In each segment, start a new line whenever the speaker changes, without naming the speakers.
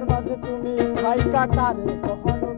আমার মাঝে তুমি ভাই কাকারে কখনো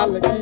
apology.